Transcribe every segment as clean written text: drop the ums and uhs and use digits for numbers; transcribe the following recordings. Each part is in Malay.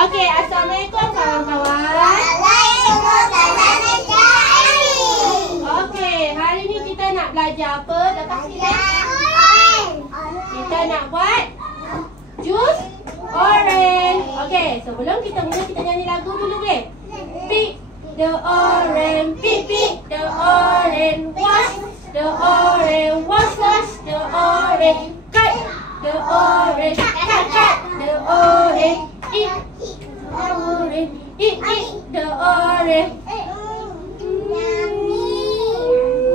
Okey, assalamualaikum kawan-kawan. Okey, hari ni kita nak belajar apa? Dapat sini? Kita nak buat jus orange. Okey, sebelum kita mula kita nyanyi lagu dulu boleh? Pick the orange, pick the orange, wash the orange, wash the orange, cut the orange, cut the orange, eat the orange, eat the orange.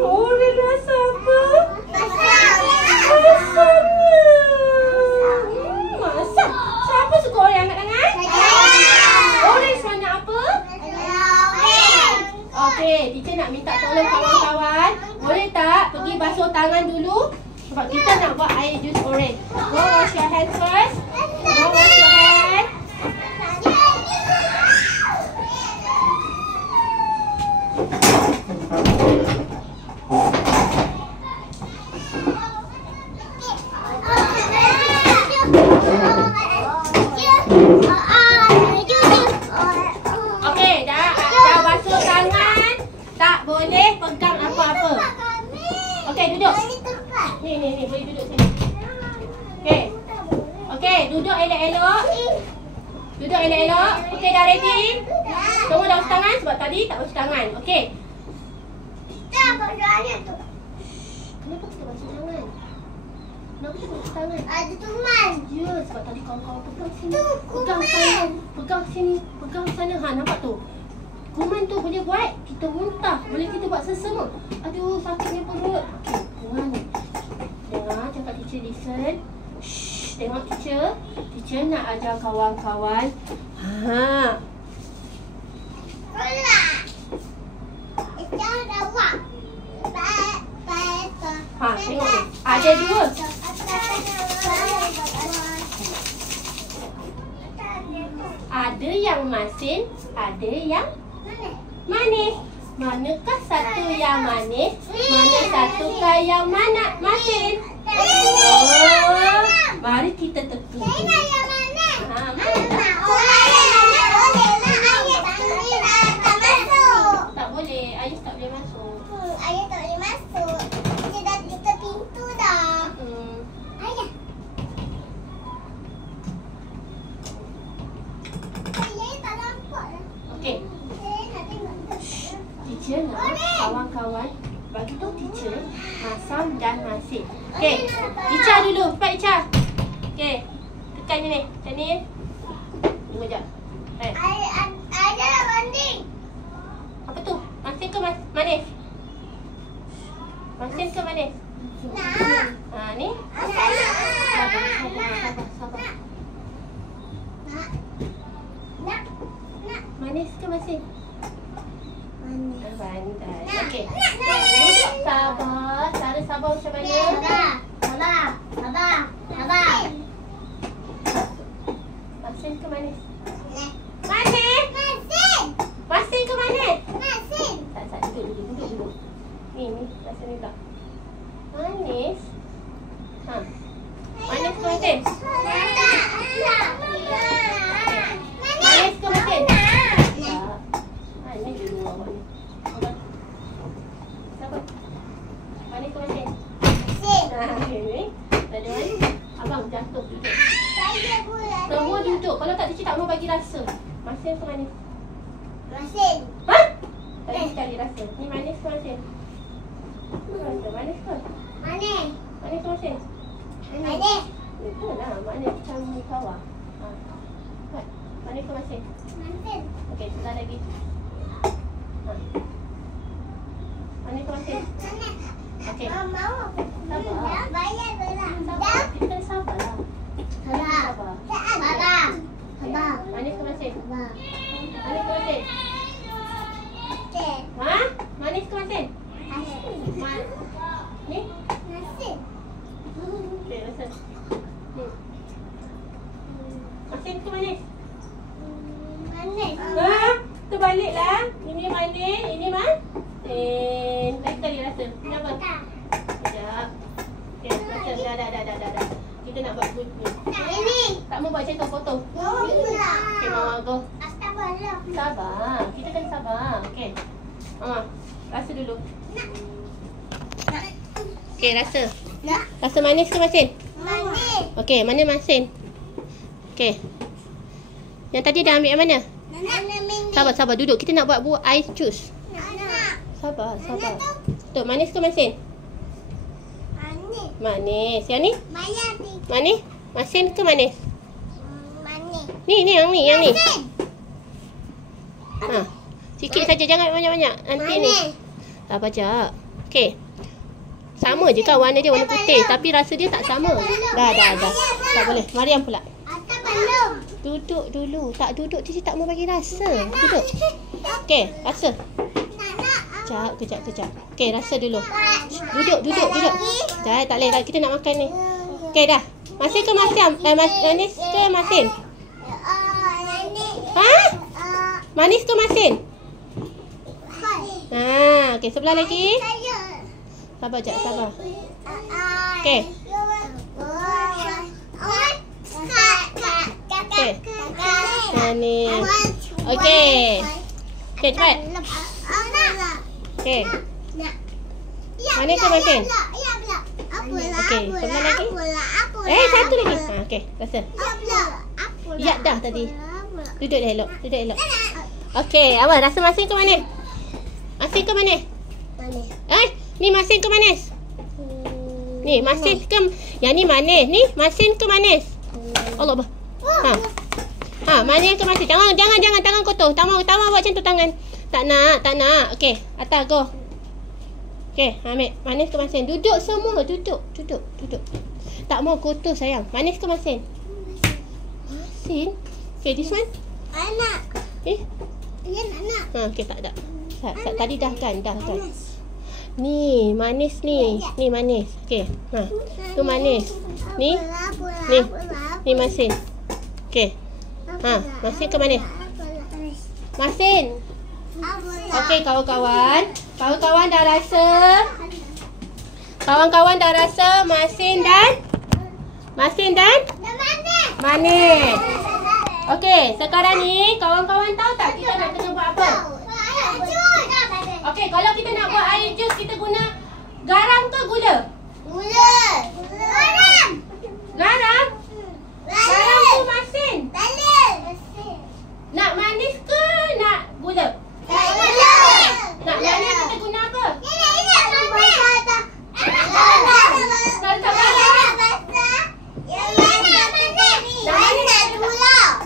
Orange rasa apa? Masaknya. Masak. Siapa suka orange angkat tangan? Orange warna apa? Okey, teacher nak minta tolong kawan-kawan. Boleh tak pergi basuh tangan dulu? Sebab kita nak buat air jus orange. Go wash your hands first. Go wash your hands. Okey, dah basuh tangan. Tak boleh pegang apa-apa. Okey, duduk. Ni, boleh duduk sini. Okey. Okey, duduk elok-elok. Duduk elok-elok. Okey, dah ready? Semua dah basuh tangan sebab tadi tak basuh tangan. Okey. Kenapa kita basuh tangan? Kenapa kita basuh tangan? Ada teman. Ya, sebab tadi kawan-kawan pegang sini. Pegang sana. Pegang sini. Pegang sana. Ha, nampak tu? Kuman tu boleh buat kita muntah. Boleh kita buat sesama. Aduh, sakitnya perut. Okey, kuman ni. Dengar, cakap teacher listen. Shh, tengok teacher. Teacher nak ajar kawan-kawan. Ha. Bola. Itu ada wak. Ha, tengok ni. Ada dua. Ada yang masin, ada yang manis. Manakah satu yang manis? Mana satukah yang masin? Oh, mari kita teka. Ha, tak boleh. Ais tak boleh masuk. Ayah tak boleh masuk. Kita dah tutup pintu dah. Ayah. Ayah tak nampak dah. Okey. Nak tengok. Teacher nak kawan-kawan bagi tahu teacher masam dan masin. Okey. Teacher dulu. Cepat teacher. Okey. Tekan je ni. Macam ni. Tunggu jap. Ayah dah banding. Apa tu? Masin ke manis? Masin ke manis? Nak. Ha, ni. Sabar. Nak. Manis ke masin? Manis. Pandai. Okey. Duduk sabar. Cara sabar macam mana? Sabar. Masin ke manis? Masin. Masin ke manis? Masin. Tak, duduk. Ni, masin ni tak. Manis. Ha. Manis ke masin? Manis ke masin? Tak. Ha, ni dulu awak ni. Sabar. Manis ke masin? Ha, ni. Ada manis. Abang jatuh duduk. Saya pula. Semua duduk. Kalau tak, teacher tak mau bagi rasa. Masin ke manis? Masin. Ha? Tadi cari rasa. Ni manis ke masin? Manis ke? Manis. Manis ke masin? Manis. Itulah, manis macam kawah. Ha. Buat. Manis ke masin? Masin. Okey, sebelah lagi. Ha. Manis ke masin? Manis. Okey. Mau. Sabar. Bayar belah. Sabar. Kita kena sabarlah. Sabar. Manis ke masin? Sabar. Manis ke masin? Ha? Manis ke masin? Ni? Masin. Okey, rasa. Masin ke manis? Manis. Ha? Terbaliklah. Ini manis, ini masin. Lagi kali rasa. Kenapa? Sekejap. Okey, rasa. Dah. Kita nak buat bunyi. Ini. Tak mau buat macam tu, potong. Oh, Okey, Mama go. Astagfirullah. Sabar. Kita kena sabar. Okey. Rasa dulu. Okey, rasa. Rasa manis ke masin? Manis. Okey, mana masin? Okey. Yang tadi dah ambil yang mana? Sabar, duduk. Kita nak buat ais jus. Sabar. Tuh, manis ke masin? Manis. Yang ni? Manis? Masin ke manis? Ni, yang ni. Sikit saja, jangan banyak-banyak. Nanti ni. Sabar jap. Okey. Sama je kan warna dia warna putih, tapi rasa dia tak sama. Dah. Tak boleh. Mariam pula. Duduk dulu. Tak duduk dia tak mau bagi rasa. Duduk. Okey, rasa. Kejap. Okey, rasa dulu. Duduk. Dah, tak boleh. Kita nak makan ni. Okey, dah. Masin ke masin? Manis ke masin? Manis ke masin? Okey, sebelah lagi. Sabar jap, sabar. Okey. Manis. Okey, cepat. Okey. Manis ke masin? Okey, sebelah lagi. Satu lagi. Okey, rasa. Ya dah tadi. Duduk dah elok. Okey, awak rasa masin ke manis? Masin ke manis? Ni masin ke manis? Ni masin ke? Yang ni manis. Ni masin ke manis? Allah bah. Manis ke masin? Jangan tangan kotor. Tak mau buat macam tu tangan. Tak nak. Okey, atas go. Okey, ambil. Manis ke masin? Duduk semua. Duduk. Tak mau kotor sayang. Manis ke masin? Masin. Okey, this one? Anak. Ya, nak. Okey, tak ada. Tadi dah kan. Ni manis ni. Ni manis. Okey. Tu manis. Ni masin. Okey. Masin ke manis? Masin. Okey, kawan-kawan. Kawan-kawan dah rasa. Kawan-kawan dah rasa masin dan manis. Okey, sekarang ni kawan-kawan tahu tak kita nak kena buat apa? Okey, kalau kita nak buat air jus, kita guna garam ke gula? Garam? Garam tu masin. Nak manis ke nak gula? Nak manis kita guna apa?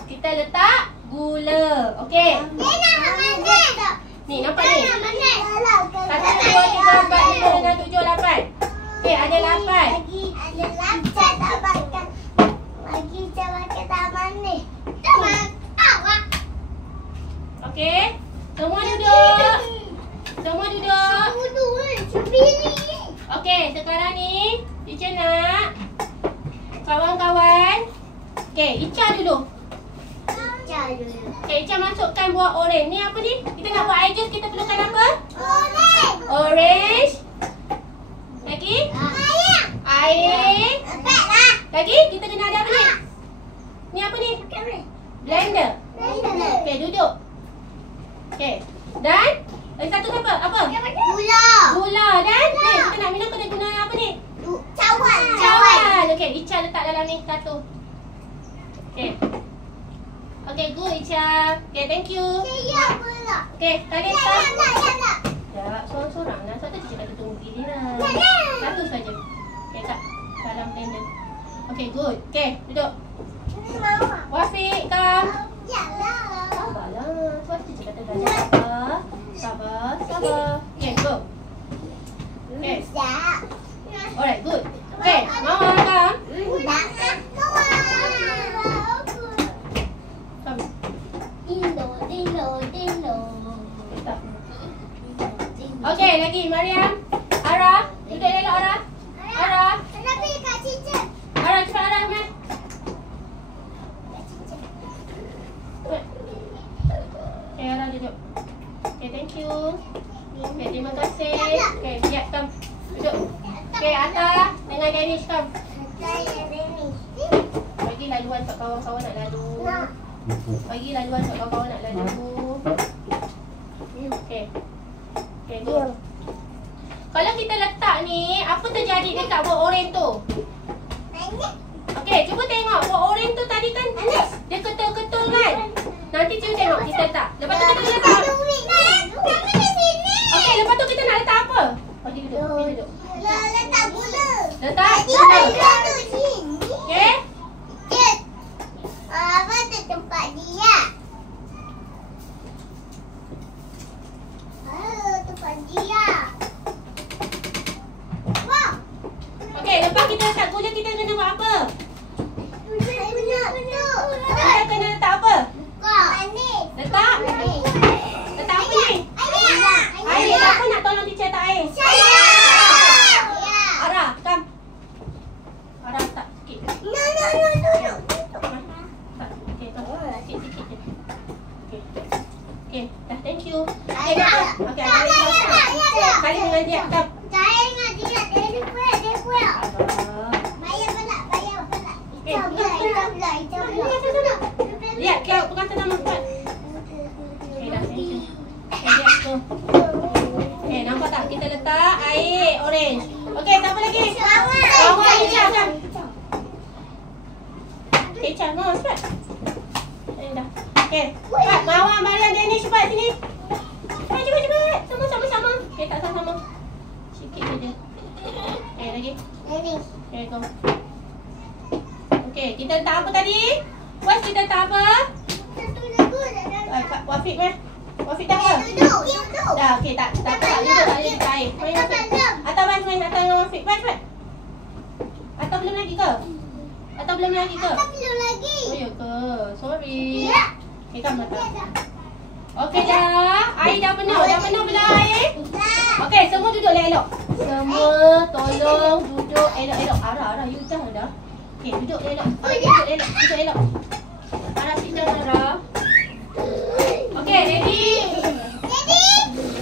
Kita letak gula. Okey. Ni nampak ni. 1, 2, 3, 4, 5, 6, 7, 8. Okey, ada 8. Okey. Semua duduk. Okey, sekarang ni teacher nak kawan-kawan. Okey, Ica dulu. Okey, Ica masukkan buah oren. Ni apa ni? Kita nak buat air jus, kita perlukan apa? Orange. Lagi? Air. Lagi? Kita kena ada apa ni? Ni apa ni? Blender. Okey, duduk. Okey. Dan satu apa? Apa? Gula dan kita nak minum kena guna apa ni? Cawan. Okey, Ica letak dalam ni satu. Okey. Okey, good Ica. Okey, thank you. Okey, kalian start. Tak, sorang-sorang lah. Satu je kata tunggu giliran. Satu saja. Okey, tak. Dalam blender. Okey, good. Okey, duduk. Wafiq, come. Sabarlah. Satu je kata dah. Sabar. Okay, go. Okay. Alright, good. Okay, Mama, come. Come. Okay, lagi. Mariam. Ara. Duduk elok, Ara. Ara, cepat Ara, man. Okay, Ara duduk. Okay, thank you. Okay, terima kasih. Okay, siap, come. Duduk. Okay, Atta dengan Danish, come. Bagi laluan untuk kawan-kawan nak lalu. Bagi laluan untuk kawan-kawan nak lalu. Okey. Okey, go. Kalau kita letak ni, apa terjadi dekat buah oren tu? Okey, cuba tengok. Buah oren tu tadi kan dia ketul-ketul kan? Nanti cuba tengok kita letak. Lepas tu kita letak. Okey, lepas tu kita nak letak apa? Oh, dia duduk. Dia duduk. Letak gula. Letak gula. Okey. Apa tu tempat dia? Tempat dia. Wah. Okey, lepas kita letak gula, kita kena buat apa? Kita kena letak apa? Letak? Letak apa ni? Air. Apa nak tolong teacher letak air? Ara, come. Ara letak sikit. Sikit je. Okey, dah, thank you. Okey, kali dengan dia. Come. Lihat, kau pegang tangan cepat. Okey, dah, thank you. Lihat tu. Okey, nampak tak? Kita letak air orange. Okey, siapa lagi? Kawan Ica, kan? Okey, Ica, no, cepat. Dah. Okey, cepat. Mawar, Mariam, Danish, cepat sini. Cepat. Sama-sama. Okey, tak sama-sama. Sikit saja. Okey, lagi. Okey, go. Okey, kita letak apa tadi? Puas kita letak apa? Kak Wafiq meh. Wafiq dah ke? Dah, okey, tak duduk tak air. Main Wafiq. Atas main atas dengan Wafiq. Cepat. Atau belum lagi ke? Oh, ya ke? Sorry. Okey, come atas. Okey dah. Air dah penuh. Dah penuh belum air? Okey, semua duduk elok. Semua tolong duduk elok-elok. Ara, you dah. Okey, duduk elok. Duduk elok. Ara sit down, Ara. Okey, ready?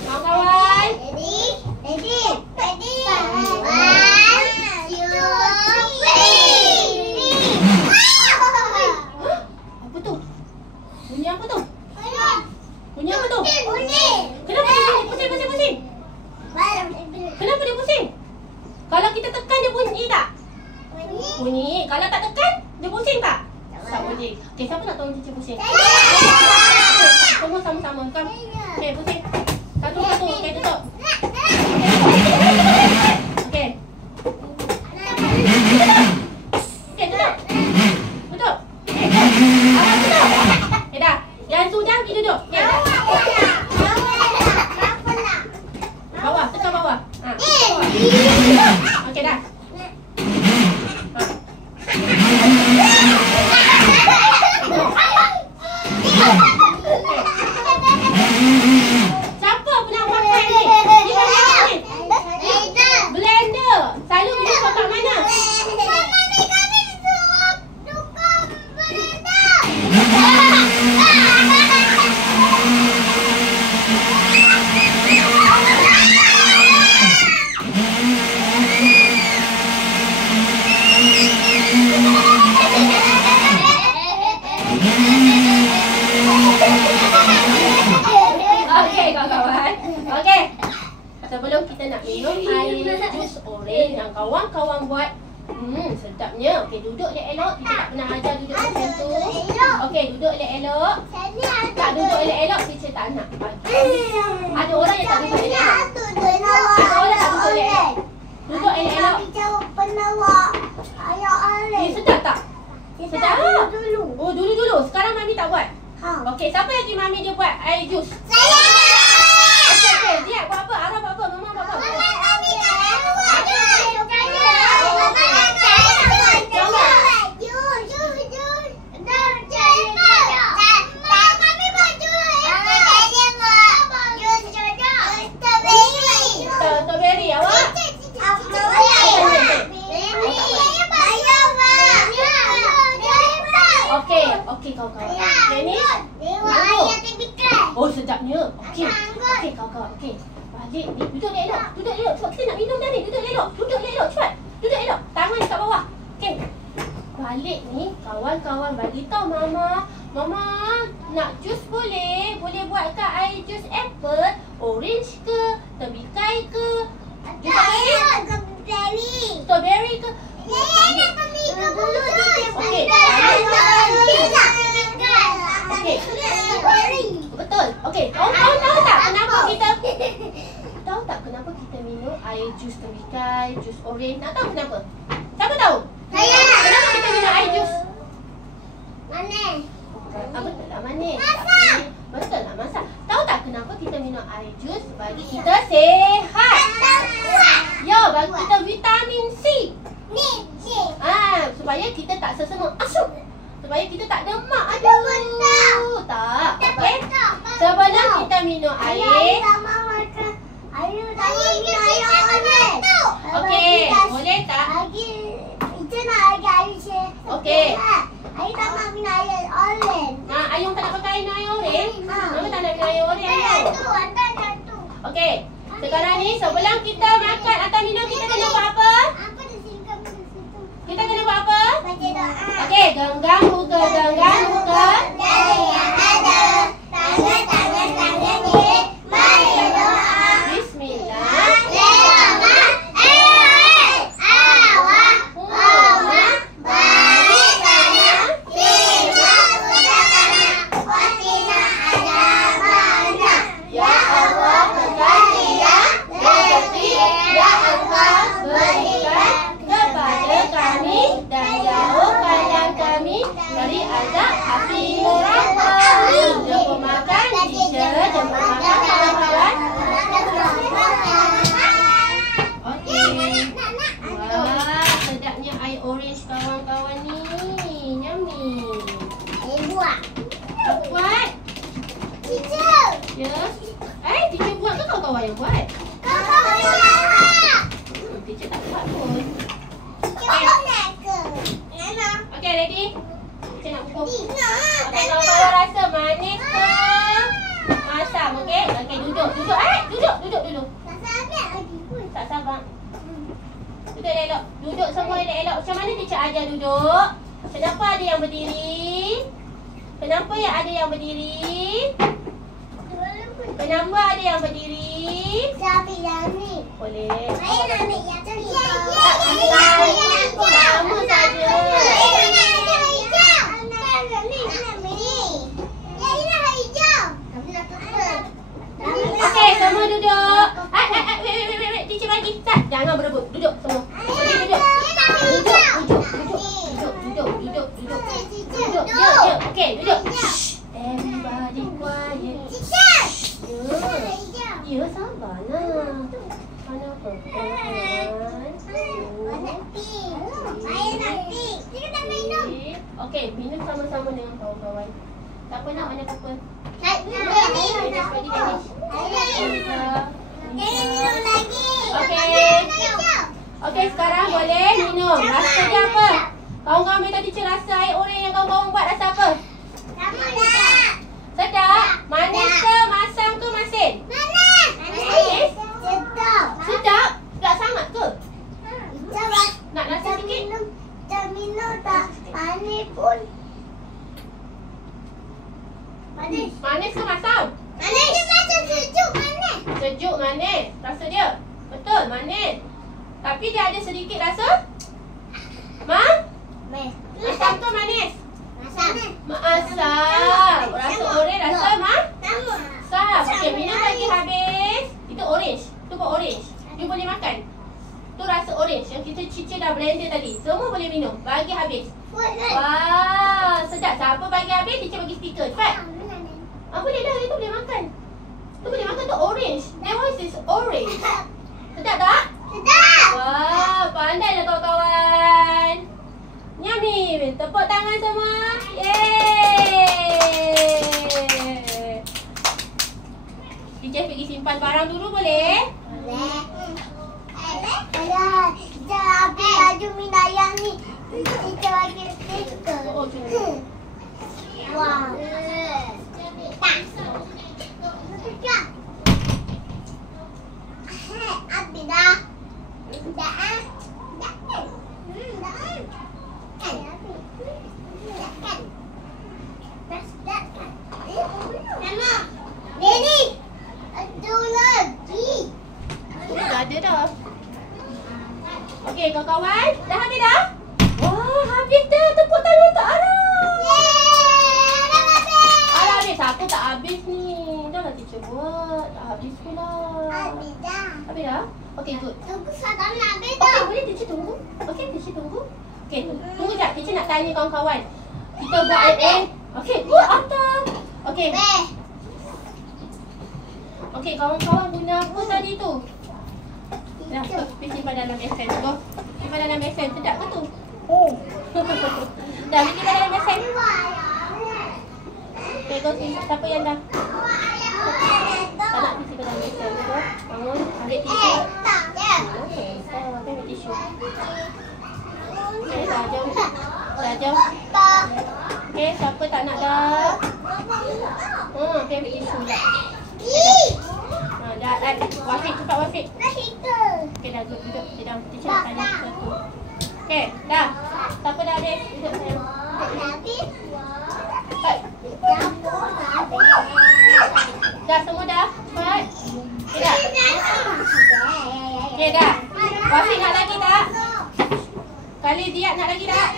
Kawan-kawan. Ready. 1, 2, 3. Apa tu? Bunyi apa tu? Kenapa dia pusing? Kenapa dia pusing? Kalau kita tekan dia bunyi tak? Bunyi. Kalau tak tekan, dia pusing tak? Tak bunyi. Okey, siapa nak tolong teacher pusing? Semua sama-sama. Come. Okey, pusing. Satu-satu. Okey, tutup. Okey. Okey, tutup. Tutup. Okey, dah. Yang sudah pergi duduk. Okey, dah. Bawah, tekan bawah. Okey, dah. Siapa pernah pakai ni? Ni pakai ni. Blender. Selalu kita pakai mana? Kami suruh tukar blender. Okey, kawan-kawan. Okey. Sebelum kita nak minum air jus oren yang kawan-kawan buat, sedapnya. Okey, duduk elok-elok. Kita tak pernah ajar duduk macam tu. Okey, duduk elok-elok. Tak duduk elok-elok, teacher tak nak. Ada orang yang tak duduk elok-elok. Ada orang tak duduk elok-elok. Duduk elok-elok. Sedap tak? Sedap. Oh, dulu-dulu. Sekarang Mami tak buat. Okey, siapa yang Mami dia buat air jus? Okey, dia buat apa? Ara buat apa? Mama buat apa? Strawberry awak? Okey, kawan-kawan. Ini oh, sedapnya. Okey, kawan-kawan. Okey. Balik ni. Duduk elok. Sebab kita nak minum dah ni. Duduk elok. Cepat. Duduk elok. Tangan dekat bawah. Okey. Balik ni, kawan-kawan bagi tahu Mama Mama, nak jus boleh? Boleh buat ke air jus apple, orange ke, terbikai ke? Strawberry ke? Okey. Betul. Okey. Tahu tak kenapa kita minum air jus terbikai, jus orange? Nak tahu kenapa? Siapa tahu? Saya. Kenapa kita minum air jus? Manis. Betul lah manis. Masak. Betul lah masak. Tahu tak kenapa kita minum air jus? Bagi kita sihat. Ya, bagi kita vitamin C. Supaya kita tak sesama asyuk. Supaya kita tak demak. Aduh. Tak. Okey. Sebelum kita minum air. Okey, boleh tak? Okey. Ayung tak nak pakai air oren? Mama tak nak minum air oren. Okey. Sekarang ni sebelum kita makan atau minum, kita kena buat apa? Kita kena buat apa? Okey, genggam muka, genggam muka. Bismillah. Orange kawan-kawan ni. Yummy. Buat. Buat? Teacher. Ya. Teacher buat ke kawan-kawan yang buat? Kawan-kawan yang buat. Teacher tak buat pun. Teacher nak ke? Nak. Okay, ready? Teacher nak pukul. Nak. Kawan-kawan rasa manis ke? Masam, okey? Okey, duduk. Duduk. Tak sabar lagi pun. Tak sabar. Duduk elok. Duduk semua elok. Macam mana teacher ajar duduk? Kenapa ada yang berdiri? Kenapa ada yang berdiri? Kenapa ada yang berdiri? Siapa yang ni? Boleh. Saya nak ambil yang tu. Sama saja. Okey, semua duduk. Wait. Teacher bagi. Tak, jangan berebut. Duduk semua. Duduk. Okey, duduk. Everybody quiet. Ya, sabarlah. Kenapa? Okey, minum sama-sama dengan kawan-kawan. Tak apa nak mana apa-apa. Okey, sekarang boleh minum. Rasa dia apa? Kawan-kawan minta teacher rasa air oren yang kawan-kawan buat rasa apa? Sedap? Manis ke? Masam ke? Masin? Manis. Sedap? Tak sangat ke? Nak rasa sikit? Minum tak manis pun. Manis ke masam? Manis. Dia macam sejuk manis. Sejuk manis. Rasa dia? Betul, manis. Tapi dia ada sedikit rasa? Masam ke manis? Masam. Rasa oren rasa masam. Okey, minum lagi habis. Itu orange. Tu buat orange. You boleh makan. Tu rasa orange yang kita cicil dah blender tadi. Semua boleh minum. Bagi habis. Wah, sedap. Siapa bagi habis, teacher bagi stiker. Cepat. Boleh dah. Itu boleh makan. Tu boleh makan tu orange. That one is orange. Sedap tak? Sedap. Wah, pandailah kawan-kawan. Yummy. Tepuk tangan semua. Yeay. Teacher pergi simpan barang dulu boleh? Boleh. Kita habis baju minat yang ni. Kita bagi stiker. Wah. Tak. Habis dah. Dah. Dah. Dah. teacher buat. Habis pula. Habis dah. Habis dah? Okay, good. Tunggu sahaja nak habis Okay, dah. boleh teacher tunggu? Okay, teacher tunggu. Okay, tunggu sekejap. Teacher nak tanya kawan-kawan. Kita buat AA. Okay, buat atas. Okay. Okay, kawan-kawan guna apa tadi tu? Dah, pergi simpan dalam FM. Go. Simpan dalam FM. Sedap ke tu? Oh. Dah, pergi simpan dalam FM. Okay, go. Siapa yang dah? Tak nak pergi simpan dalam FM. Go. Bangun. Ambil tisu. Okay, ambil tisu. Okay, dah jom. Dah jom. Okay, siapa tak nak dah? Okay, ambil tisu dah. Dah, Wafiq, cepat Wafiq. Okay, dah duduk. Dia dah teacher nak tanya sesuatu. Okay, dah. Siapa dah habis? Duduk sayang. Cepat. Dah, semua dah? Cepat. Okay, dah. Okay, dah. Wafiq nak lagi tak? Kali Diat nak lagi tak?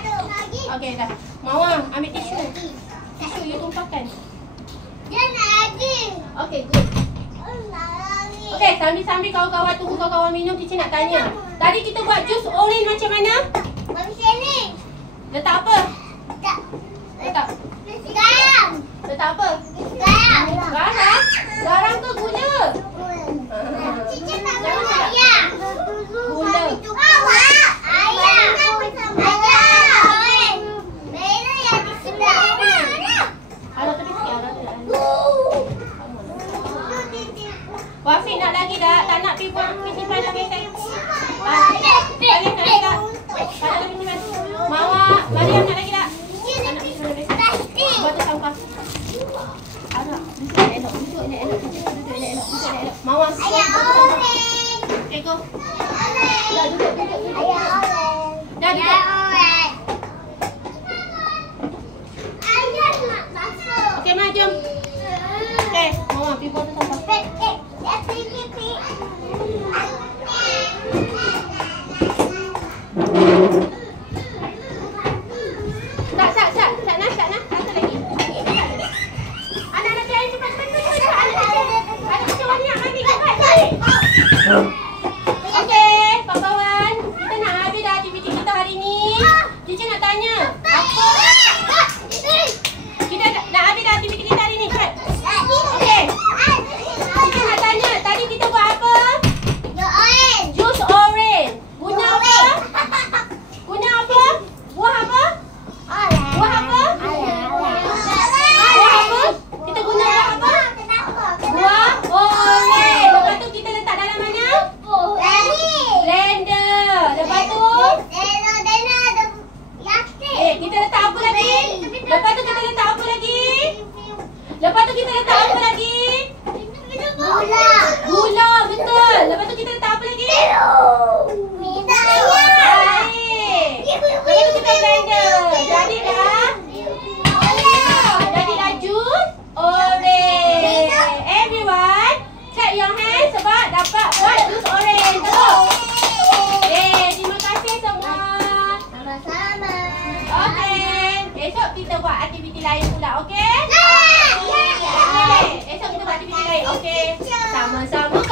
Okay, dah. Mawar, ambil tisu. Tisu you tumpahkan. Dia nak lagi. Okay, good. Okay, sambil-sambil kawan-kawan tunggu kawan-kawan minum, teacher nak tanya. Tadi kita buat jus orange macam mana? Macam ni. Letak apa? Letak. Garam. Letak apa? Garam. Garam? Garam ke gula? Cici tak boleh ayam. Gula. Awak. Ayam. Ayam. Merah yang di sebelah mana? Alah, tepi sikit. Wafiq nak lagi tak? Tak nak pergi buat simpan dalam besek? Bagi nak lagi tak? Tak nak lagi simpan? Mawar, Mariam nak lagi tak? Tak nak pergi simpan dalam besek? Buat tu sampah. Anak, duduk elok. Duduk elok. Duduk elok. Mawar, Ayam orange. okay, go. Dah, duduk. Ayam orange. Dah, duduk. Ayam orange. Ayam nak masuk. Okay, Ma, jom. Okay, Mawar, pergi buat tu sampah. Sat. Satu lagi. Anak-anak jangan cepat. Anak macam banyak lagi. Cepat. Okey, kawan-kawan. Kita nak habis dah aktiviti kita hari ni. Cici nak tanya. Apa? Kita nak habis dah aktiviti kita hari ni. Cepat. Okey. Cici nak tanya. Tadi kita buat apa? Jus orange. Guna apa? Guna apa? Buah apa? Buah apa? Buah apa? Kita guna buah apa? Buah orange. Lepas tu kita letak dalam mana? Blender. Lepas tu? Kita letak apa lagi? Lepas tu kita letak apa lagi? Gula, betul. Lepas tu kita letak apa lagi? Air. Lepas tu kita blender. Jadilah jus orange. Everyone, clap your hands sebab dapat buat jus orange. Terus. Terima kasih semua. Sama-sama. Okay. Esok kita buat aktiviti lain pula, okay? Esok kita buat aktiviti lain, okay? Sama-sama.